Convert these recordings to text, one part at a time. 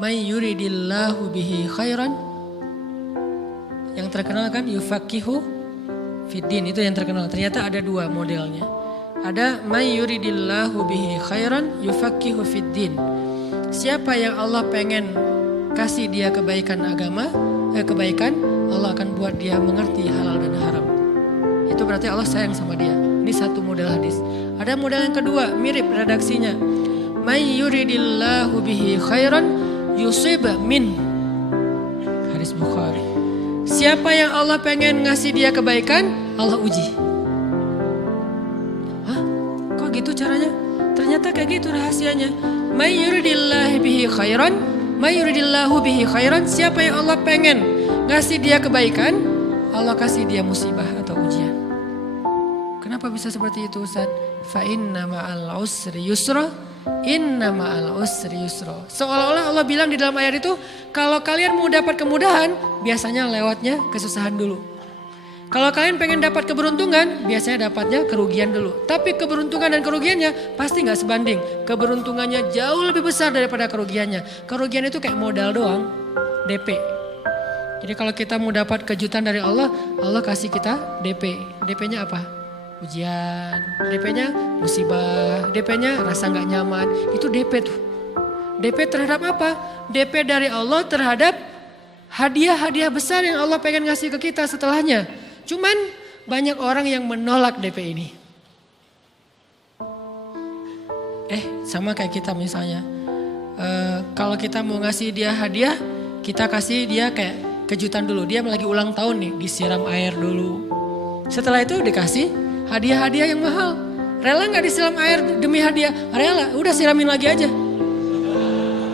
may yuridillahu bihi khairan. Yang terkenal kan yufaqihu fiddin, itu yang terkenal. Ternyata ada dua modelnya. Ada may yuridillahu bihi khairan yufaqihu fiddin. Siapa yang Allah pengen kasih dia kebaikan agama, kebaikan, Allah akan buat dia mengerti halal dan haram. Itu berarti Allah sayang sama dia. Ini satu model hadis. Ada model yang kedua, mirip redaksinya. May yuridillahu bihi khairan yusib min. Hadis Bukhari. Siapa yang Allah pengen ngasih dia kebaikan, Allah uji. Hah? Kok gitu caranya? Ternyata kayak gitu rahasianya. May yuridillahu bihi khairan, may yuridillahu bihi khairan. Siapa yang Allah pengen ngasih dia kebaikan, Allah kasih dia musibah atau ujian. Kenapa bisa seperti itu, Ustaz? Fa inna ma'al usri yusra, inna ma'al usri yusra. Seolah-olah Allah bilang di dalam ayat itu, kalau kalian mau dapat kemudahan, biasanya lewatnya kesusahan dulu. Kalau kalian pengen dapat keberuntungan, biasanya dapatnya kerugian dulu. Tapi keberuntungan dan kerugiannya pasti gak sebanding. Keberuntungannya jauh lebih besar daripada kerugiannya. Kerugian itu kayak modal doang, DP. Jadi kalau kita mau dapat kejutan dari Allah, Allah kasih kita DP. DP-nya apa? Ujian. DP-nya musibah. DP-nya rasa gak nyaman. Itu DP tuh. DP terhadap apa? DP dari Allah terhadap hadiah-hadiah besar yang Allah pengen ngasih ke kita setelahnya. Cuman banyak orang yang menolak DP ini. Sama kayak kita misalnya. Kalau kita mau ngasih dia hadiah, kita kasih dia kayak kejutan dulu. Dia lagi ulang tahun nih, disiram air dulu. Setelah itu dikasih hadiah-hadiah yang mahal. Rela gak disiram air demi hadiah? Rela, udah siramin lagi aja.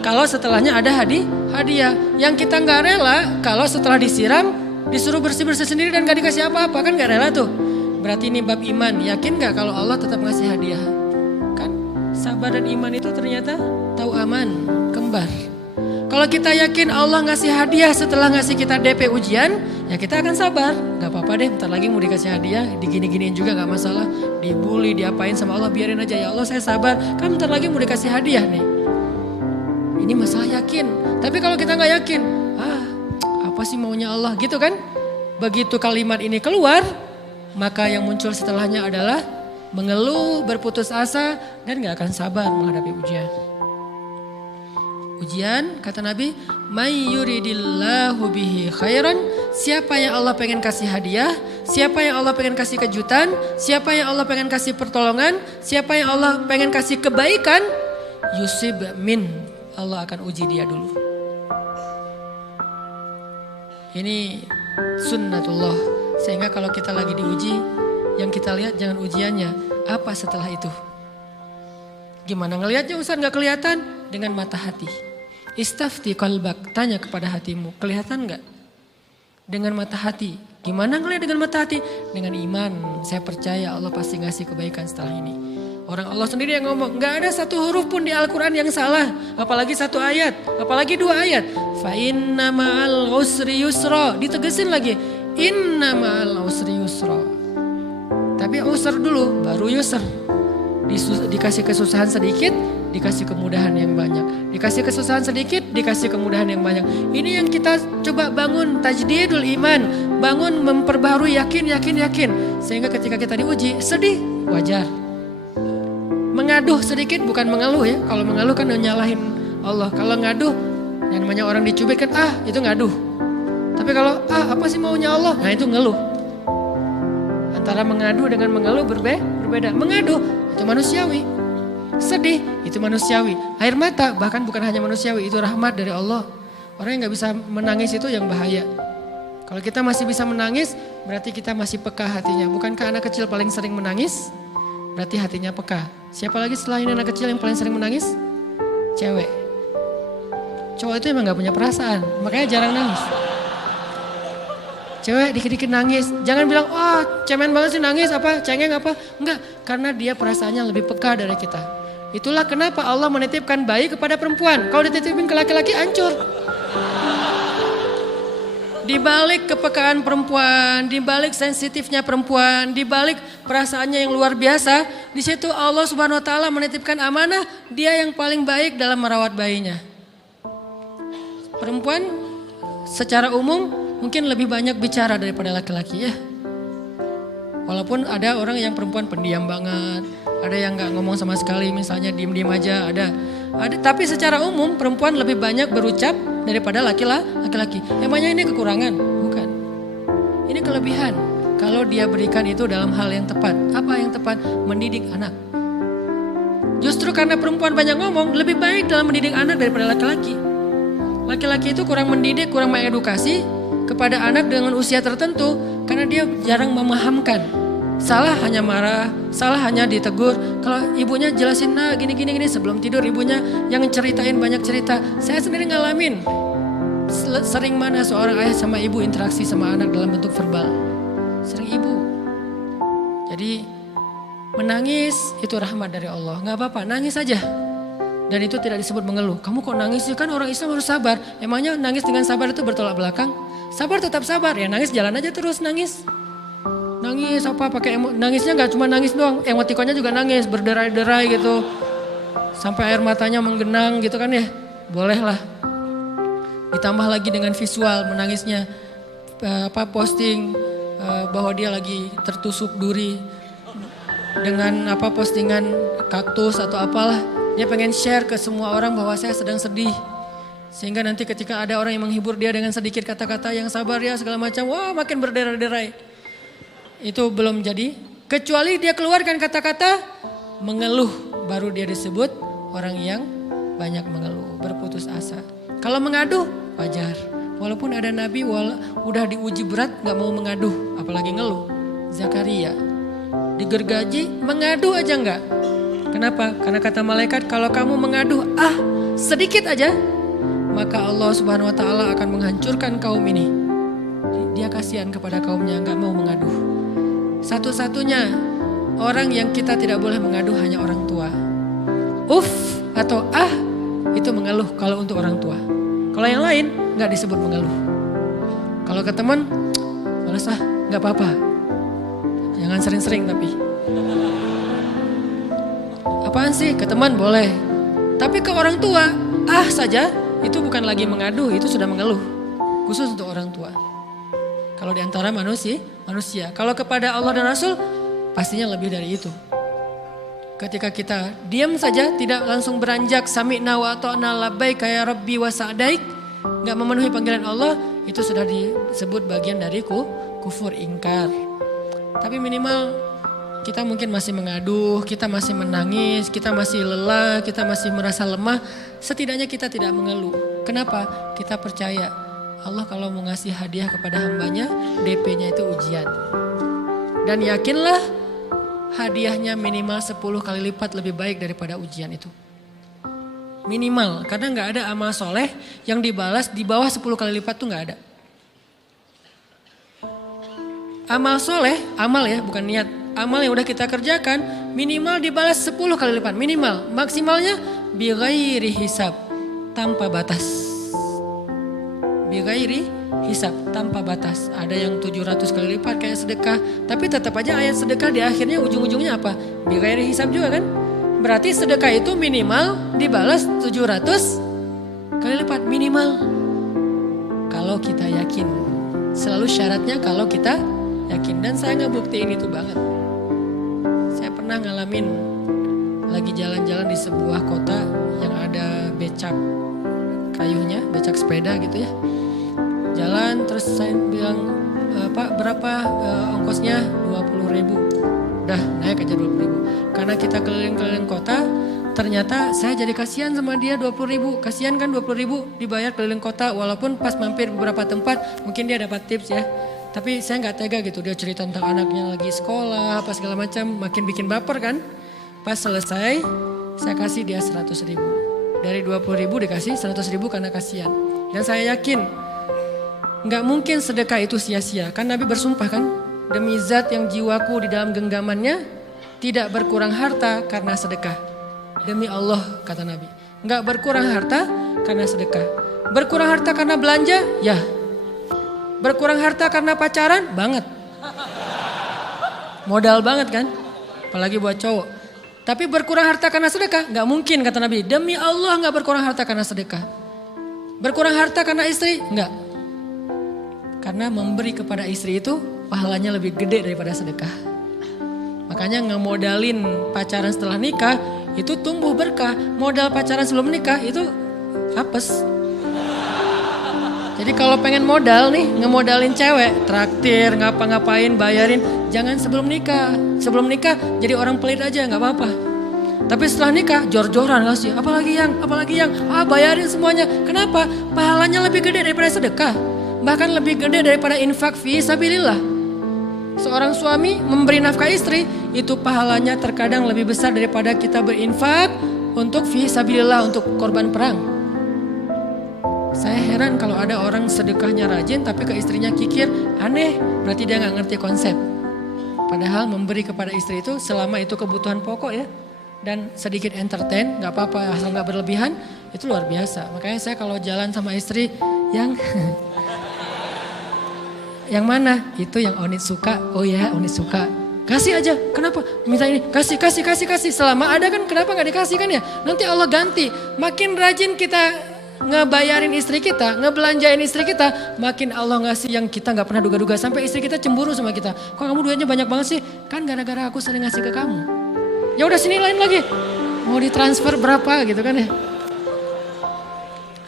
Kalau setelahnya ada hadiah. Yang kita gak rela, kalau setelah disiram, disuruh bersih-bersih sendiri dan gak dikasih apa-apa, kan gak rela tuh. Berarti ini bab iman. Yakin gak kalau Allah tetap ngasih hadiah? Kan sabar dan iman itu ternyata tahu aman, kembar. Kalau kita yakin Allah ngasih hadiah setelah ngasih kita DP ujian, ya kita akan sabar. Gak apa-apa deh, bentar lagi mau dikasih hadiah, digini-giniin juga gak masalah. Dibully, diapain sama Allah, biarin aja. Ya Allah saya sabar, kan bentar lagi mau dikasih hadiah nih. Ini masalah yakin. Tapi kalau kita gak yakin, apa sih maunya Allah gitu kan. Begitu kalimat ini keluar, maka yang muncul setelahnya adalah mengeluh, berputus asa, dan gak akan sabar menghadapi ujian. Ujian, kata Nabi, may yuridillahu bihi khairan. Siapa yang Allah pengen kasih hadiah, siapa yang Allah pengen kasih kejutan, siapa yang Allah pengen kasih pertolongan, siapa yang Allah pengen kasih kebaikan, yusib min. Allah akan uji dia dulu. Ini sunnatullah. Sehingga kalau kita lagi diuji, yang kita lihat jangan ujiannya, apa setelah itu. Gimana ngelihatnya Ustaz gak kelihatan? Dengan mata hati. Istafti qalbak, tanya kepada hatimu, kelihatan gak? Dengan mata hati. Gimana ngelihat dengan mata hati? Dengan iman, saya percaya Allah pasti ngasih kebaikan setelah ini. Orang Allah sendiri yang ngomong, gak ada satu huruf pun di Al-Quran yang salah. Apalagi satu ayat, apalagi dua ayat. Fa inna ma'al usri yusra, ditegesin lagi. Inna ma'al usri yusra. Tapi usr dulu, baru yusr. Dikasih kesusahan sedikit, dikasih kemudahan yang banyak. Dikasih kesusahan sedikit, dikasih kemudahan yang banyak. Ini yang kita coba bangun tajdidul iman. Bangun memperbaharui yakin. Sehingga ketika kita diuji, sedih, wajar. Mengaduh sedikit bukan mengeluh ya. Kalau mengeluh kan nyalahin Allah. Kalau ngaduh, yang namanya orang dicubit kan itu ngaduh. Tapi kalau apa sih maunya Allah? Nah itu ngeluh. Antara mengadu dengan mengeluh berbeda. Mengaduh itu manusiawi. Sedih itu manusiawi. Air mata bahkan bukan hanya manusiawi, itu rahmat dari Allah. Orang yang gak bisa menangis itu yang bahaya. Kalau kita masih bisa menangis, berarti kita masih peka hatinya. Bukankah anak kecil paling sering menangis? Berarti hatinya peka. Siapa lagi selain anak kecil yang paling sering menangis? Cewek. Cowok itu emang gak punya perasaan, makanya jarang nangis. Cewek dikit-dikit nangis, jangan bilang, cemen banget sih nangis apa, cengeng apa. Enggak, karena dia perasaannya lebih peka dari kita. Itulah kenapa Allah menitipkan bayi kepada perempuan. Kalau dititipin ke laki-laki hancur. Di balik kepekaan perempuan, di balik sensitifnya perempuan, di balik perasaannya yang luar biasa, di situ Allah Subhanahu wa taala menitipkan amanah, dia yang paling baik dalam merawat bayinya. Perempuan secara umum mungkin lebih banyak bicara daripada laki-laki ya. Walaupun ada orang yang perempuan pendiam banget, ada yang nggak ngomong sama sekali, misalnya diem-diem aja, ada. Tapi secara umum perempuan lebih banyak berucap daripada laki-laki. Emangnya ini kekurangan? Bukan. Ini kelebihan. Kalau dia berikan itu dalam hal yang tepat. Apa yang tepat? Mendidik anak. Justru karena perempuan banyak ngomong, lebih baik dalam mendidik anak daripada laki-laki. Laki-laki itu kurang mendidik, kurang mengedukasi kepada anak dengan usia tertentu karena dia jarang memahamkan. Salah hanya marah, salah hanya ditegur. Kalau ibunya jelasin, nah gini sebelum tidur ibunya yang ceritain banyak cerita. Saya sendiri ngalamin. Sering mana seorang ayah sama ibu interaksi sama anak dalam bentuk verbal. Sering ibu. Jadi menangis itu rahmat dari Allah. Gak apa-apa, nangis aja. Dan itu tidak disebut mengeluh. Kamu kok nangis sih? Kan orang Islam harus sabar. Emangnya nangis dengan sabar itu bertolak belakang? Sabar tetap sabar. Ya nangis jalan aja terus nangis. Nangis apa pakai nangisnya nggak cuma nangis doang. Emotikonnya juga nangis, berderai-derai gitu. Sampai air matanya menggenang gitu kan ya. Boleh lah. Ditambah lagi dengan visual menangisnya. Posting bahwa dia lagi tertusuk duri. Dengan postingan kaktus atau apalah. Dia pengen share ke semua orang bahwa saya sedang sedih. Sehingga nanti ketika ada orang yang menghibur dia dengan sedikit kata-kata yang sabar ya segala macam. Wah makin berderai-derai. Itu belum jadi. Kecuali dia keluarkan kata-kata mengeluh. Baru dia disebut orang yang banyak mengeluh. Berputus asa. Kalau mengaduh wajar. Walaupun ada nabi udah diuji berat gak mau mengaduh. Apalagi ngeluh. Zakaria. Digergaji mengadu aja enggak. Kenapa? Karena kata malaikat kalau kamu mengaduh sedikit aja, maka Allah Subhanahu wa taala akan menghancurkan kaum ini. Dia kasihan kepada kaumnya enggak mau mengaduh. Satu-satunya orang yang kita tidak boleh mengaduh hanya orang tua. Atau itu mengeluh kalau untuk orang tua. Kalau yang lain enggak disebut mengeluh. Kalau ke teman, malas enggak apa-apa. Jangan sering-sering tapi. Apaan sih? Ke teman boleh. Tapi ke orang tua, saja itu bukan lagi mengadu, itu sudah mengeluh. Khusus untuk orang tua. Kalau di antara manusia. Kalau kepada Allah dan Rasul, pastinya lebih dari itu. Ketika kita diam saja, tidak langsung beranjak sami'na wa ata'na labbaik ya rabbi wa sa'daik, enggak memenuhi panggilan Allah, itu sudah disebut bagian dari kufur ingkar. Tapi minimal kita mungkin masih mengaduh, kita masih menangis, kita masih lelah, kita masih merasa lemah. Setidaknya kita tidak mengeluh. Kenapa? Kita percaya Allah kalau mau ngasih hadiah kepada hambanya, DP-nya itu ujian. Dan yakinlah hadiahnya minimal 10 kali lipat lebih baik daripada ujian itu. Minimal, karena gak ada amal soleh yang dibalas di bawah 10 kali lipat tuh gak ada. Amal soleh, amal ya bukan niat. Amal yang udah kita kerjakan minimal dibalas 10 kali lipat. Minimal, maksimalnya bighairi hisab, tanpa batas. Bighairi hisab, tanpa batas. Ada yang 700 kali lipat kayak sedekah. Tapi tetap aja ayat sedekah di akhirnya ujung-ujungnya apa? Bighairi hisab juga kan? Berarti sedekah itu minimal dibalas 700 kali lipat. Minimal. Kalau kita yakin. Selalu syaratnya kalau kita yakin. Dan saya ngebuktiin itu banget. Saya pernah ngalamin lagi jalan-jalan di sebuah kota yang ada becak kayunya, becak sepeda gitu ya. Jalan terus saya bilang, Pak berapa ongkosnya? 20.000. Udah naik aja 20.000. Karena kita keliling-keliling kota, ternyata saya jadi kasihan sama dia 20.000. Kasihan kan 20.000 dibayar keliling kota, walaupun pas mampir beberapa tempat mungkin dia dapat tips ya. Tapi saya gak tega gitu, dia cerita tentang anaknya lagi sekolah, apa segala macam, makin bikin baper kan. Pas selesai, saya kasih dia 100.000. Dari 20.000 dikasih 100.000 karena kasihan. Dan saya yakin, gak mungkin sedekah itu sia-sia. Kan Nabi bersumpah kan, demi zat yang jiwaku di dalam genggamannya, tidak berkurang harta karena sedekah. Demi Allah, kata Nabi. Gak berkurang harta karena sedekah. Berkurang harta karena belanja? Ya. Berkurang harta karena pacaran? Banget. Modal banget kan? Apalagi buat cowok. Tapi berkurang harta karena sedekah? Gak mungkin kata Nabi. Demi Allah gak berkurang harta karena sedekah. Berkurang harta karena istri? Enggak. Karena memberi kepada istri itu pahalanya lebih gede daripada sedekah. Makanya ngemodalin pacaran setelah nikah itu tumbuh berkah. Modal pacaran sebelum nikah itu apes. Jadi kalau pengen modal nih, ngemodalin cewek, traktir, ngapa-ngapain, bayarin, jangan sebelum nikah. Sebelum nikah jadi orang pelit aja, nggak apa-apa. Tapi setelah nikah, jor-joran ngasih, apalagi yang, bayarin semuanya. Kenapa? Pahalanya lebih gede daripada sedekah. Bahkan lebih gede daripada infak fi sabilillah. Seorang suami memberi nafkah istri, itu pahalanya terkadang lebih besar daripada kita berinfak untuk fi sabilillah, untuk korban perang. Saya heran kalau ada orang sedekahnya rajin tapi ke istrinya kikir, aneh, berarti dia gak ngerti konsep. Padahal memberi kepada istri itu selama itu kebutuhan pokok ya. Dan sedikit entertain, gak apa-apa asal gak berlebihan, itu luar biasa. Makanya saya kalau jalan sama istri yang yang mana? Itu yang Onit suka, oh ya Onit suka. Kasih aja, kenapa? Minta ini, kasih. Selama ada kan kenapa gak dikasih kan ya? Nanti Allah ganti, makin rajin kita ngebayarin istri kita, ngebelanjain istri kita, makin Allah ngasih yang kita gak pernah duga-duga. Sampai istri kita cemburu sama kita. Kok kamu duitnya banyak banget sih? Kan gara-gara aku sering ngasih ke kamu. Ya udah sini lain lagi. Mau ditransfer berapa gitu kan ya.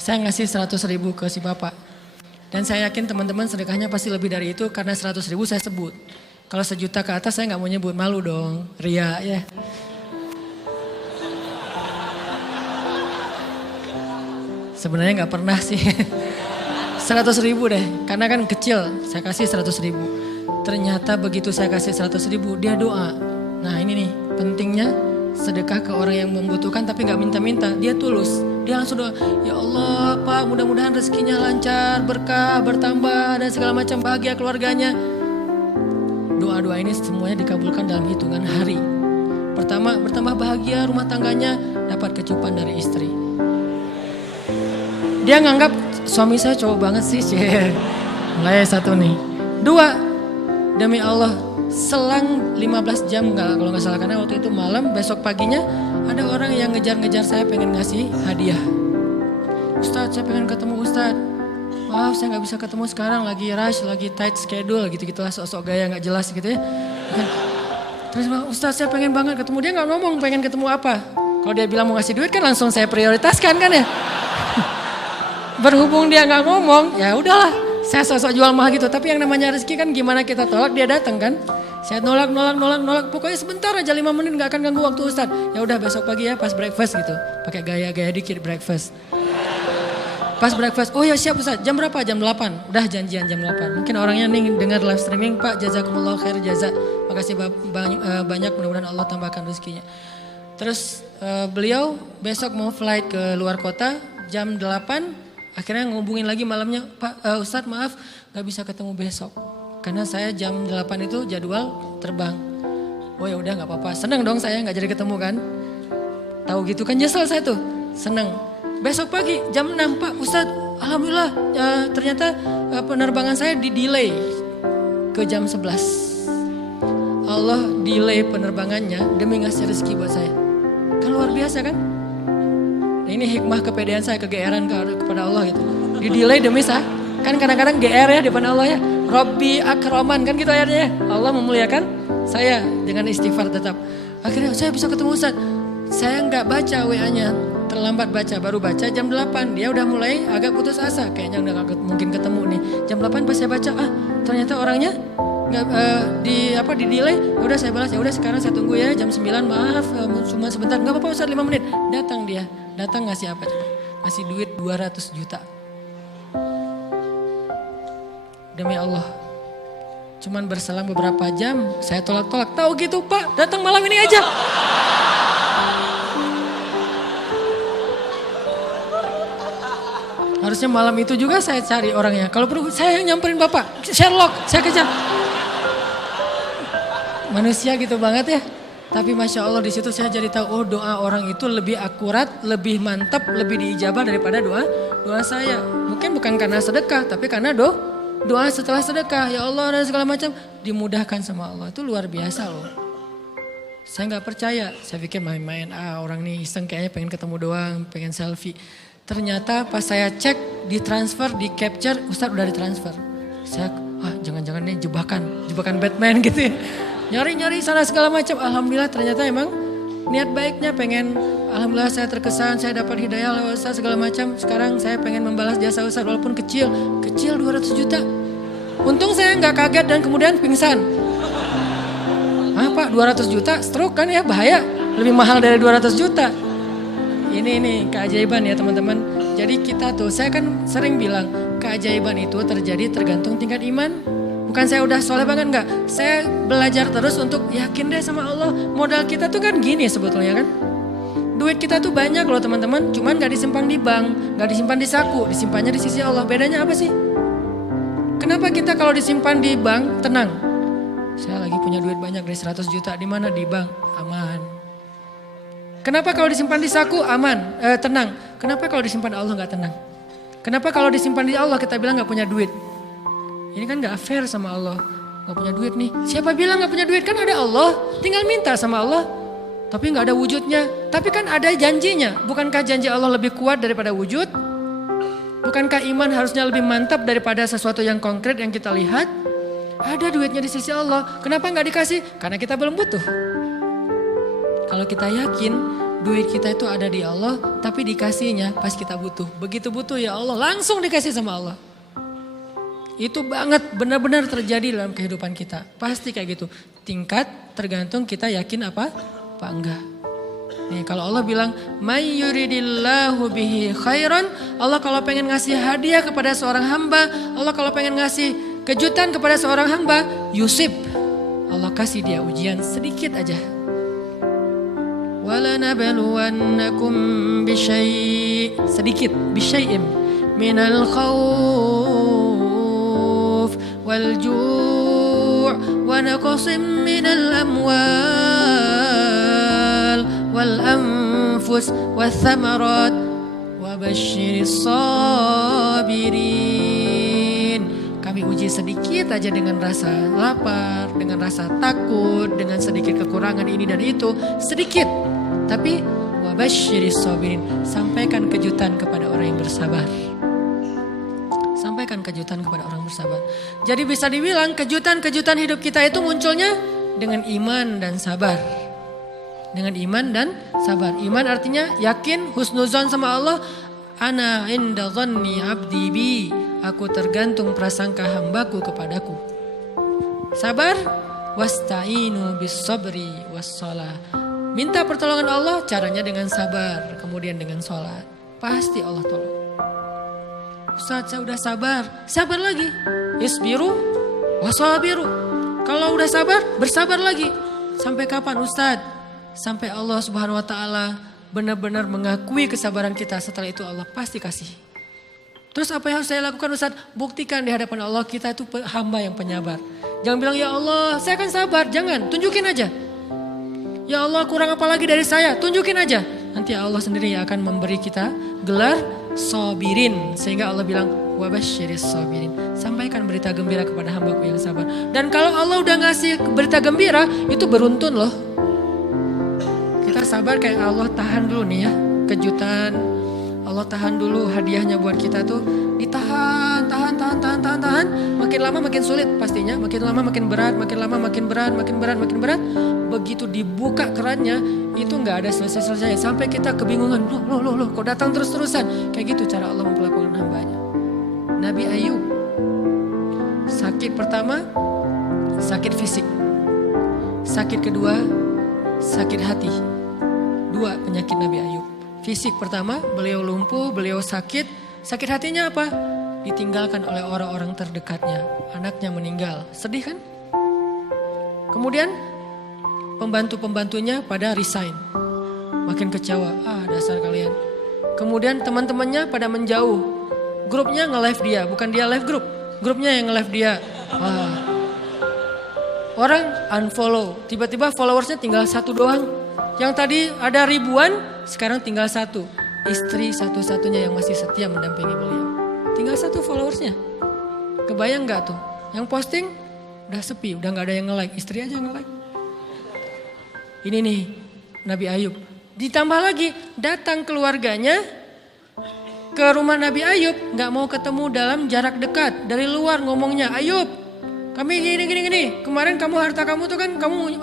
Saya ngasih 100.000 ke si bapak. Dan saya yakin teman-teman sedekahnya pasti lebih dari itu karena 100.000 saya sebut. Kalau 1 juta ke atas saya gak mau nyebut, malu dong. Ria ya. Sebenarnya nggak pernah sih. 100.000 deh, karena kan kecil, saya kasih 100.000. Ternyata begitu saya kasih 100.000, dia doa. Nah ini nih pentingnya sedekah ke orang yang membutuhkan tapi nggak minta-minta, dia tulus. Dia langsung doa, ya Allah Pak mudah-mudahan rezekinya lancar, berkah, bertambah dan segala macam, bahagia keluarganya. Doa-doa ini semuanya dikabulkan dalam hitungan hari. Pertama, bertambah bahagia rumah tangganya, dapat kecupan dari istri. Dia nganggap suami saya cowok banget sih. Mulai 1 nih. 2, demi Allah selang 15 jam kalau nggak salah, karena waktu itu malam, besok paginya ada orang yang ngejar-ngejar saya pengen ngasih hadiah. Ustadz saya pengen ketemu Ustadz. Maaf saya nggak bisa ketemu sekarang, lagi rush, lagi tight schedule gitu-gitulah, sok-sok gaya nggak jelas gitu ya. Terus Ustadz saya pengen banget ketemu, dia nggak ngomong pengen ketemu apa. Kalau dia bilang mau ngasih duit kan langsung saya prioritaskan kan ya. Berhubung dia nggak ngomong, ya udahlah, saya sosok jual mahal gitu. Tapi yang namanya rezeki kan gimana kita tolak, dia datang kan. Saya nolak. Pokoknya sebentar aja 5 menit nggak akan ganggu waktu Ustadz. Ya udah besok pagi ya pas breakfast gitu, pakai gaya-gaya dikit breakfast. Pas breakfast, oh ya siap Ustadz, jam berapa? Jam 8. Udah janjian jam 8. Mungkin orangnya nih dengar live streaming, Pak jazakumullah khair jaza. Makasih banyak, mudah-mudahan Allah tambahkan rezekinya. Terus beliau besok mau flight ke luar kota jam 8. Akhirnya ngubungin lagi malamnya, Pak Ustadz maaf gak bisa ketemu besok. Karena saya jam 8 itu jadwal terbang. Oh ya udah gak apa-apa, seneng dong saya gak jadi ketemu kan. Tahu gitu kan nyesel saya tuh, seneng. Besok pagi jam 6, Pak Ustadz alhamdulillah ternyata penerbangan saya di-delay ke jam 11. Allah delay penerbangannya demi ngasih rezeki buat saya. Kan luar biasa kan. Ini hikmah kepedean saya, kegeeran kepada Allah gitu. Di-delay demi saya. Kan kadang-kadang GR ya di depan Allah ya. Robbi akraman kan gitu ayatnya. Allah memuliakan saya dengan istighfar tetap. Akhirnya saya bisa ketemu Ustaz. Saya nggak baca WA-nya. Terlambat baca, baru baca jam 8. Dia udah mulai agak putus asa. Kayaknya udah gak mungkin ketemu nih. Jam 8 pas saya baca, ternyata orangnya nggak di delay. Udah saya balas, ya udah sekarang saya tunggu ya jam 9. Maaf cuma sebentar, nggak apa-apa Ustaz 5 menit. Datang dia, datang ngasih apa? Ngasih duit 200 juta. Demi Allah, cuman berselang beberapa jam saya tolak-tolak. Tahu gitu Pak, datang malam ini aja. Harusnya malam itu juga saya cari orangnya. Kalau perlu saya yang nyamperin Bapak, Sherlock, saya kejar. Manusia gitu banget ya. Tapi Masya Allah di situ saya jadi tahu, oh doa orang itu lebih akurat, lebih mantap, lebih diijabah daripada doa saya. Mungkin bukan karena sedekah, tapi karena doa setelah sedekah. Ya Allah dan segala macam dimudahkan sama Allah. Itu luar biasa loh. Saya nggak percaya, saya pikir main-main. Orang nih iseng kayaknya pengen ketemu doang, pengen selfie. Ternyata pas saya cek, ditransfer, di capture, Ustadz udah ditransfer. Saya, jangan-jangan ini jebakan Batman gitu ya. Nyari-nyari sana segala macam. Alhamdulillah ternyata emang niat baiknya pengen, alhamdulillah saya terkesan, saya dapat hidayah lewat Ustadz segala macam. Sekarang saya pengen membalas jasa Ustadz walaupun kecil 200 juta. Untung saya nggak kaget dan kemudian pingsan. Pak 200 juta stroke kan ya, bahaya. Lebih mahal dari 200 juta. Ini keajaiban ya teman-teman. Jadi kita tuh, saya kan sering bilang keajaiban itu terjadi tergantung tingkat iman. Bukan saya udah soleh banget, enggak. Saya belajar terus untuk yakin deh sama Allah. Modal kita tuh kan gini sebetulnya kan. Duit kita tuh banyak loh teman-teman. Cuman gak disimpan di bank, gak disimpan di saku. Disimpannya di sisi Allah. Bedanya apa sih? Kenapa kita kalau disimpan di bank tenang? Saya lagi punya duit banyak dari 100 juta. Di mana? Di bank. Aman. Kenapa kalau disimpan di saku aman, tenang? Kenapa kalau disimpan di Allah gak tenang? Kenapa kalau disimpan di Allah kita bilang gak punya duit? Ini kan gak fair sama Allah. Gak punya duit nih. Siapa bilang gak punya duit? Kan ada Allah. Tinggal minta sama Allah. Tapi gak ada wujudnya. Tapi kan ada janjinya. Bukankah janji Allah lebih kuat daripada wujud? Bukankah iman harusnya lebih mantap daripada sesuatu yang konkret yang kita lihat? Ada duitnya di sisi Allah. Kenapa gak dikasih? Karena kita belum butuh. Kalau kita yakin duit kita itu ada di Allah, tapi dikasihnya pas kita butuh. Begitu butuh ya Allah, langsung dikasih sama Allah. Itu banget benar-benar terjadi dalam kehidupan kita. Pasti kayak gitu. Tingkat tergantung kita yakin apa enggak. Nih kalau Allah bilang, "May yuridillahu bihi khairan", Allah kalau pengen ngasih hadiah kepada seorang hamba, Allah kalau pengen ngasih kejutan kepada seorang hamba, yusib. Allah kasih dia ujian sedikit aja. وَلَنَبَلُوَنَّكُمْ بِشَيْءٍ sedikit بِشَيْءٍ مِنَ الْخَوْفِ وَالْجُوعِ وَنَقْصٍ مِنَ الْأَمْوَالِ وَالْأَنْفُسِ وَالثَّمَرَاتِ وَبَشِّرِ الصَّابِرِينَ. Kami uji sedikit aja dengan rasa lapar, dengan rasa takut, dengan sedikit kekurangan ini dan itu, sedikit. Tapi wabasyiris sabirin, sampaikan kejutan kepada orang yang bersabar. Sampaikan kejutan kepada orang bersabar. Jadi bisa dibilang kejutan-kejutan hidup kita itu munculnya dengan iman dan sabar. Dengan iman dan sabar. Iman artinya yakin, husnuzon sama Allah. Ana inda dhanni abdi bi. Aku tergantung prasangka hambaku kepadaku. Sabar, wasta'inu bis sabri was shalah. Minta pertolongan Allah, caranya dengan sabar, kemudian dengan sholat. Pasti Allah tolong. Ustaz, saya udah sabar, sabar lagi. Isbiru wasabiru. Kalau udah sabar, bersabar lagi. Sampai kapan Ustaz? Sampai Allah Subhanahu wa taala benar-benar mengakui kesabaran kita. Setelah itu Allah pasti kasih. Terus apa yang harus saya lakukan Ustaz? Buktikan di hadapan Allah kita itu hamba yang penyabar. Jangan bilang ya Allah saya akan sabar. Jangan, tunjukin aja. Ya Allah kurang apa lagi dari saya, tunjukin aja. Nanti Allah sendiri yang akan memberi kita gelar sabirin. Sehingga Allah bilang wabasyiris sabirin. Sampaikan berita gembira kepada hambaku yang sabar. Dan kalau Allah udah ngasih berita gembira, itu beruntun loh. Kita sabar kayak Allah tahan dulu nih ya kejutan. Allah tahan dulu hadiahnya buat kita tuh. Ditahan, tahan. Makin lama makin sulit pastinya. Makin lama makin berat, makin lama makin berat. Begitu dibuka kerannya, itu gak ada selesai-selesai. Sampai kita kebingungan, loh, kok datang terus-terusan. Kayak gitu cara Allah memperlakukan hambanya. Nabi Ayub, sakit pertama, sakit fisik. Sakit kedua, sakit hati. 2 penyakit Nabi Ayub. Fisik pertama, beliau lumpuh, beliau sakit. Sakit hatinya apa? Ditinggalkan oleh orang-orang terdekatnya. Anaknya meninggal. Sedih kan? Kemudian pembantu-pembantunya pada resign. Makin kecewa. Dasar kalian. Kemudian teman-temannya pada menjauh. Grupnya nge-live dia. Bukan dia live grup. Grupnya yang nge-live dia. Orang unfollow. Tiba-tiba followersnya tinggal 1 doang. Yang tadi ada ribuan, sekarang tinggal 1. Istri satu-satunya yang masih setia mendampingi beliau. Tinggal 1 followersnya. Kebayang gak tuh? Yang posting udah sepi, udah gak ada yang nge-like. Istri aja nge-like. Ini nih Nabi Ayub. Ditambah lagi datang keluarganya ke rumah Nabi Ayub, nggak mau ketemu dalam jarak dekat. Dari luar ngomongnya, Ayub, kami gini. Kemarin kamu harta kamu tuh kan kamu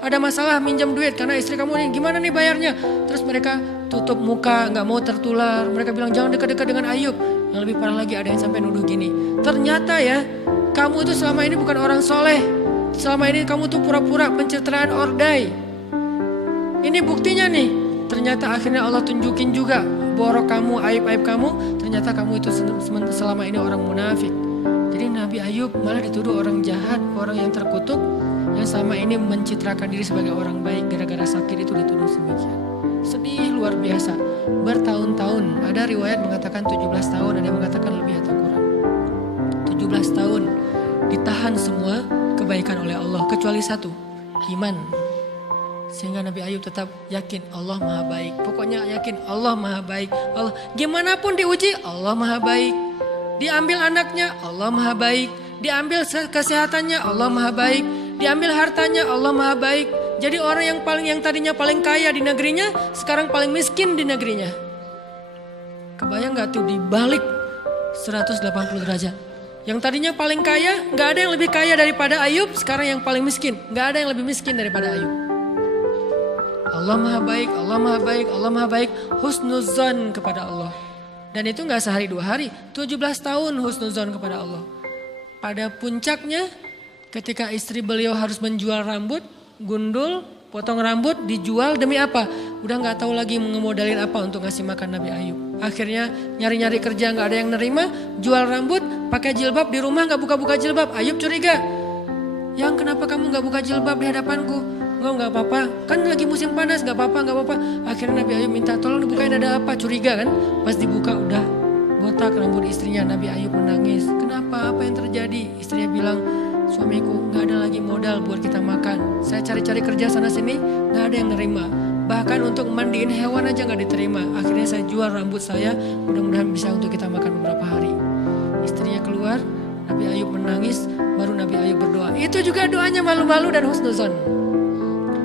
ada masalah minjam duit karena istri kamu nih, gimana nih bayarnya? Terus mereka tutup muka, nggak mau tertular. Mereka bilang jangan dekat-dekat dengan Ayub. Yang lebih parah lagi ada yang sampai nuduh gini. Ternyata ya, kamu itu selama ini bukan orang soleh. Selama ini kamu tuh pura-pura pencitraan ordai. Ini buktinya nih. Ternyata akhirnya Allah tunjukin juga borok kamu, aib-aib kamu. Ternyata kamu itu selama ini orang munafik. Jadi Nabi Ayub malah dituduh orang jahat, orang yang terkutuk. Yang selama ini mencitrakan diri sebagai orang baik. Gara-gara sakit itu dituduh demikian. Sedih luar biasa. Bertahun-tahun. Ada riwayat mengatakan 17 tahun. Ada yang mengatakan lebih atau kurang. 17 tahun. Ditahan semua kebaikan oleh Allah. Kecuali satu. Iman. Sehingga Nabi Ayub tetap yakin Allah maha baik. Pokoknya yakin Allah maha baik. Allah, gimana pun diuji Allah maha baik. Diambil anaknya Allah maha baik. Diambil kesehatannya Allah maha baik. Diambil hartanya Allah maha baik. Jadi orang yang tadinya paling kaya di negerinya sekarang paling miskin di negerinya. Kebayang gak tuh dibalik 180 derajat. Yang tadinya paling kaya, gak ada yang lebih kaya daripada Ayub. Sekarang yang paling miskin, gak ada yang lebih miskin daripada Ayub. Allah maha baik, Allah maha baik, Allah maha baik. Husnuzon kepada Allah. Dan itu gak sehari 2 hari, 17 tahun husnuzon kepada Allah. Pada puncaknya ketika istri beliau harus menjual rambut, gundul, potong rambut, dijual demi apa? Udah gak tahu lagi ngemodalin apa untuk ngasih makan Nabi Ayub. Akhirnya nyari-nyari kerja gak ada yang nerima, jual rambut, pakai jilbab di rumah gak buka-buka jilbab. Ayub curiga, yang kenapa kamu gak buka jilbab di hadapanku? Gak apa-apa, kan lagi musim panas, gak apa-apa. Akhirnya Nabi Ayub minta tolong dibukain, ada apa? Curiga kan? Pas dibuka udah botak rambut istrinya. Nabi Ayub menangis, kenapa? Apa yang terjadi? Istrinya bilang, suamiku gak ada lagi modal buat kita makan. Saya cari-cari kerja sana sini gak ada yang nerima. Bahkan untuk mandiin hewan aja gak diterima. Akhirnya saya jual rambut saya, mudah-mudahan bisa untuk kita makan beberapa hari. Istrinya keluar, Nabi Ayub menangis, baru Nabi Ayub berdoa. Itu juga doanya malu-malu dan husnuzon.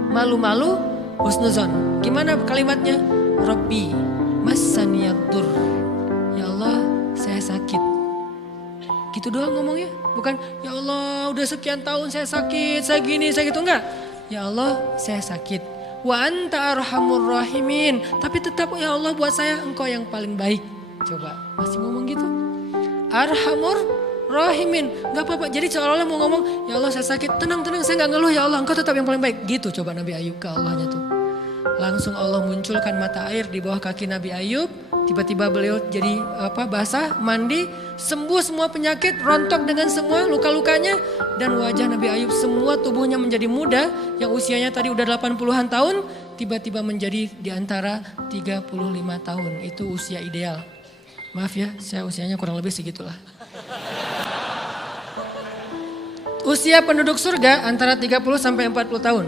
Malu-malu, husnuzon. Gimana kalimatnya? Rabbi masaniyadur. Ya Allah, saya sakit. Gitu doang ngomongnya. Bukan, ya Allah udah sekian tahun saya sakit, saya gini, saya gitu. Enggak. Ya Allah, saya sakit. Wa anta arhamur rahimin. Tapi tetap ya Allah buat saya engkau yang paling baik. Coba, masih ngomong gitu. Arhamur rahimin. Gak apa-apa, jadi seolah-olah mau ngomong, ya Allah saya sakit, tenang, saya gak ngeluh ya Allah, engkau tetap yang paling baik. Gitu coba Nabi Ayub ke Allahnya tuh. Langsung Allah munculkan mata air di bawah kaki Nabi Ayub. Tiba-tiba beliau jadi basah, mandi, sembuh semua penyakit, rontok dengan semua luka-lukanya. Dan wajah Nabi Ayub semua tubuhnya menjadi muda, yang usianya tadi udah 80-an tahun, tiba-tiba menjadi di antara 35 tahun. Itu usia ideal. Maaf ya, saya usianya kurang lebih segitulah. Usia penduduk surga antara 30 sampai 40 tahun.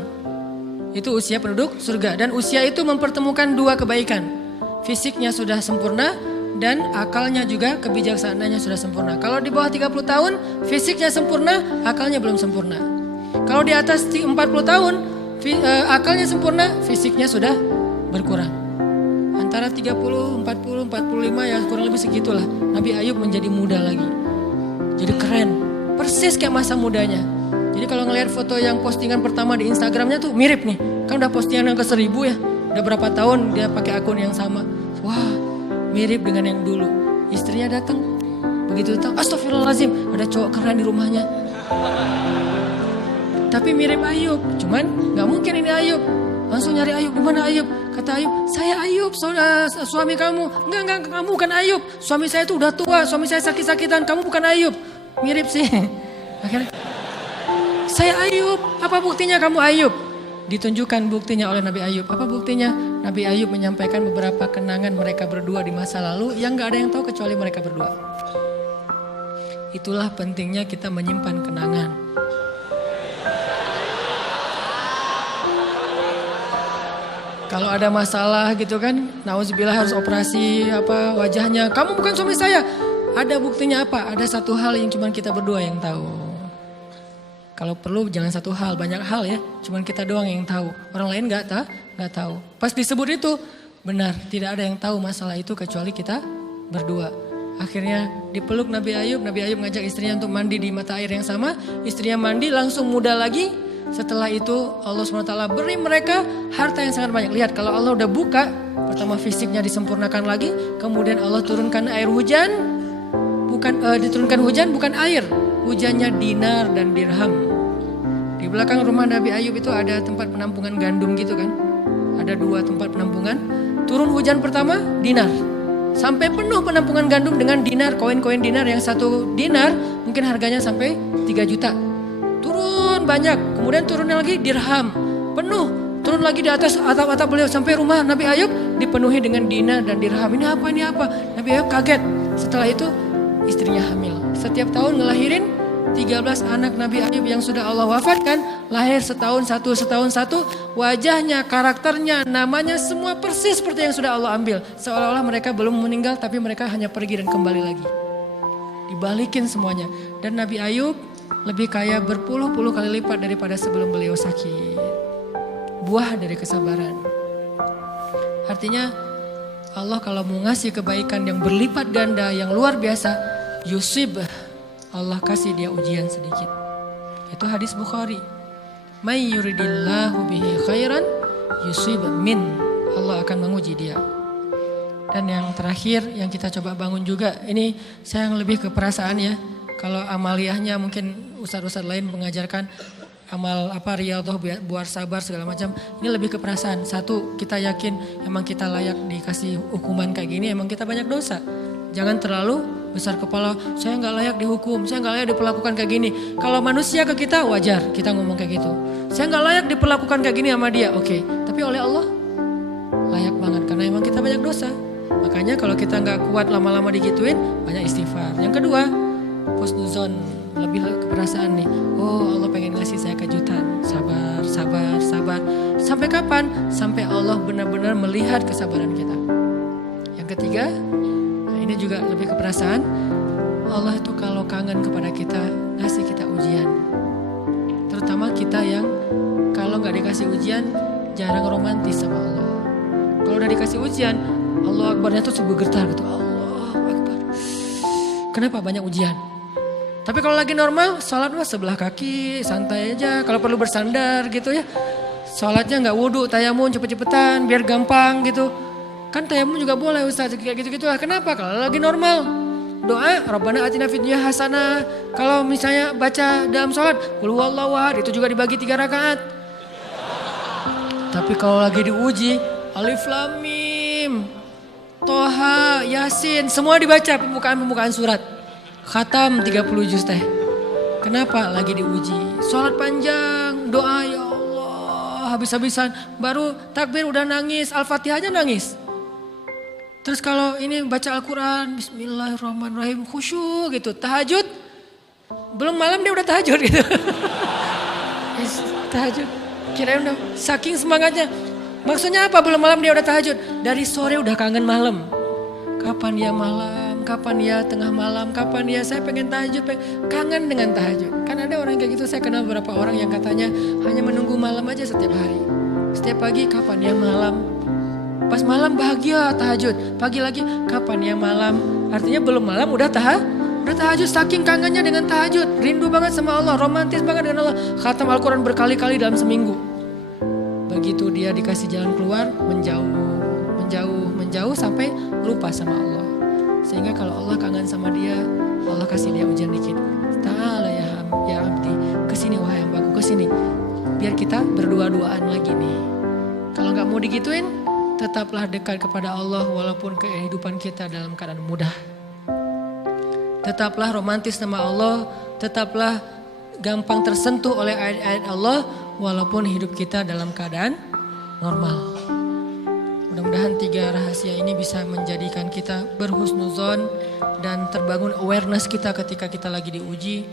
Itu usia penduduk surga. Dan usia itu mempertemukan 2 kebaikan. Fisiknya sudah sempurna dan akalnya juga, kebijaksanaannya sudah sempurna. Kalau di bawah 30 tahun, fisiknya sempurna, akalnya belum sempurna. Kalau di atas 40 tahun, akalnya sempurna, fisiknya sudah berkurang. Antara 30, 40, 45 ya kurang lebih segitulah. Nabi Ayub menjadi muda lagi. Jadi keren. Persis kayak masa mudanya. Jadi kalau ngelihat foto yang postingan pertama di Instagramnya tuh mirip nih. Kan udah postingan yang ke 1000 ya. Udah berapa tahun dia pakai akun yang sama. Wah, mirip dengan yang dulu. Istrinya datang. Begitu datang, astagfirullahaladzim, ada cowok keren di rumahnya. Tapi mirip Ayub. Cuman gak mungkin ini Ayub. Langsung nyari Ayub, di mana Ayub? Kata Ayub, saya Ayub, suami kamu. Enggak, kamu bukan Ayub. Suami saya itu udah tua, suami saya sakit-sakitan. Kamu bukan Ayub. Mirip sih. Akhirnya, saya Ayub. Apa buktinya kamu Ayub? Ditunjukkan buktinya oleh Nabi Ayub. Apa buktinya? Nabi Ayub menyampaikan beberapa kenangan mereka berdua di masa lalu yang gak ada yang tahu kecuali mereka berdua. Itulah pentingnya kita menyimpan kenangan. Kalau ada masalah gitu kan, nauzubillah harus operasi wajahnya. Kamu bukan suami saya. Ada buktinya apa? Ada satu hal yang cuma kita berdua yang tahu. Kalau perlu jangan satu hal, banyak hal ya. Cuma kita doang yang tahu. Orang lain nggak tahu. Pas disebut itu benar, tidak ada yang tahu masalah itu kecuali kita berdua. Akhirnya dipeluk Nabi Ayub ngajak istrinya untuk mandi di mata air yang sama. Istrinya mandi langsung muda lagi. Setelah itu Allah SWT beri mereka harta yang sangat banyak. Lihat kalau Allah udah buka, pertama fisiknya disempurnakan lagi. Kemudian Allah turunkan air hujan. Diturunkan hujan bukan air. Hujannya dinar dan dirham. Di belakang rumah Nabi Ayub itu ada tempat penampungan gandum gitu kan. Ada 2 tempat penampungan. Turun hujan pertama dinar. Sampai penuh penampungan gandum dengan dinar, koin-koin dinar yang 1 dinar mungkin harganya sampai 3 juta. Turun banyak, kemudian turunnya lagi dirham, penuh. Turun lagi di atas atap-atap beliau sampai rumah Nabi Ayub dipenuhi dengan dinar dan dirham. Ini apa? Nabi Ayub kaget. Setelah itu istrinya hamil. Setiap tahun ngelahirin 13 anak Nabi Ayub yang sudah Allah wafatkan, lahir setahun satu, wajahnya, karakternya, namanya semua persis seperti yang sudah Allah ambil. Seolah-olah mereka belum meninggal tapi mereka hanya pergi dan kembali lagi. Dibalikin semuanya. Dan Nabi Ayub lebih kaya berpuluh-puluh kali lipat daripada sebelum beliau sakit. Buah dari kesabaran. Artinya Allah kalau mau ngasih kebaikan yang berlipat ganda, yang luar biasa, yusib, Allah kasih dia ujian sedikit. Itu hadis Bukhari. May yuridillahu bihi khairan yusib min. Allah akan menguji dia. Dan yang terakhir yang kita coba bangun juga, ini saya yang lebih ke perasaan ya. Kalau amaliyahnya mungkin ustadz-ustadz lain mengajarkan amal riyadhah buat sabar segala macam. Ini lebih ke perasaan. Satu, kita yakin emang kita layak dikasih hukuman kayak gini, emang kita banyak dosa. Jangan terlalu besar kepala, saya nggak layak dihukum, saya nggak layak diperlakukan kayak gini. Kalau manusia ke kita wajar kita ngomong kayak gitu. Saya nggak layak diperlakukan kayak gini sama dia, oke. Tapi oleh Allah layak banget karena emang kita banyak dosa. Makanya kalau kita nggak kuat lama-lama digituin, banyak istighfar. Yang kedua, husnuzon, lebih ke perasaan nih. Oh Allah pengen ngasih saya kejutan, sabar. Sampai kapan? Sampai Allah benar-benar melihat kesabaran kita. Yang ketiga, ini juga lebih ke perasaan. Allah itu kalau kangen kepada kita, ngasih kita ujian. Terutama kita yang kalau gak dikasih ujian, jarang romantis sama Allah. Kalau udah dikasih ujian, Allah Akbarnya tuh sebuah getar gitu. Allah Akbar. Kenapa banyak ujian? Tapi kalau lagi normal, sholat mah sebelah kaki, santai aja. Kalau perlu bersandar gitu ya. Sholatnya gak wudhu, tayamum cepet-cepetan, biar gampang gitu. Kan tayamum juga boleh Ustaz, kayak gitu-gitu lah. Kenapa? Kalau lagi normal. Doa, Rabbana atina fid dunya hasanah. Kalau misalnya baca dalam sholat, qul huwallahu ahad, itu juga dibagi 3 rakaat. Tapi kalau lagi diuji, Alif Lam Mim, Toha, Yasin, semua dibaca pembukaan surat. Khatam 30 juz teh. Kenapa? Lagi diuji. Sholat panjang, doa ya Allah, habis-habisan. Baru takbir udah nangis, Al-Fatihahnya nangis. Terus kalau ini baca Al-Quran, Bismillahirrahmanirrahim, khusyuk gitu. Tahajud, belum malam dia udah tahajud gitu. Tahajud, kirain udah saking semangatnya. Maksudnya apa belum malam dia udah tahajud? Dari sore udah kangen malam. Kapan ya malam, kapan ya tengah malam, kapan ya saya pengen tahajud, kangen dengan tahajud. Kan ada orang kayak gitu, saya kenal beberapa orang yang katanya hanya menunggu malam aja setiap hari. Setiap pagi kapan ya malam. Pas malam bahagia tahajud, pagi lagi kapan ya malam. Artinya belum malam udah tahajud, saking kangennya dengan tahajud. Rindu banget sama Allah, romantis banget dengan Allah. Khatam Al-Quran berkali-kali dalam seminggu. Begitu dia dikasih jalan keluar, menjauh sampai lupa sama Allah. Sehingga kalau Allah kangen sama dia, Allah kasih dia ujian dikit. Ta'ala ya abdi, kesini wahai hambaku, kesini. Biar kita berdua-duaan lagi nih. Kalau gak mau digituin, tetaplah dekat kepada Allah walaupun kehidupan kita dalam keadaan mudah. Tetaplah romantis sama Allah, tetaplah gampang tersentuh oleh ayat-ayat Allah walaupun hidup kita dalam keadaan normal. Mudah-mudahan 3 rahasia ini bisa menjadikan kita berhusnuzon dan terbangun awareness kita ketika kita lagi diuji.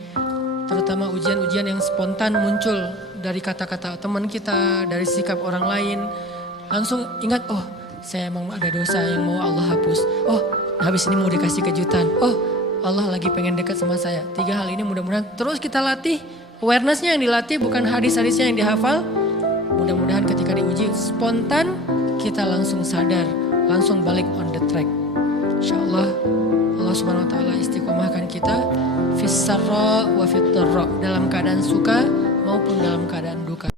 Terutama ujian-ujian yang spontan muncul dari kata-kata teman kita, dari sikap orang lain. Langsung ingat, oh saya emang ada dosa yang mau Allah hapus. Oh habis ini mau dikasih kejutan. Oh Allah lagi pengen dekat sama saya. 3 hal ini mudah-mudahan terus kita latih. Awarenessnya yang dilatih bukan hadis-hadisnya yang dihafal. Mudah-mudahan ketika diuji spontan kita langsung sadar. Langsung balik on the track. Insya Allah Subhanahu wa taala istiqomahkan kita fis sarra wa fit dharra, dalam keadaan suka maupun dalam keadaan duka.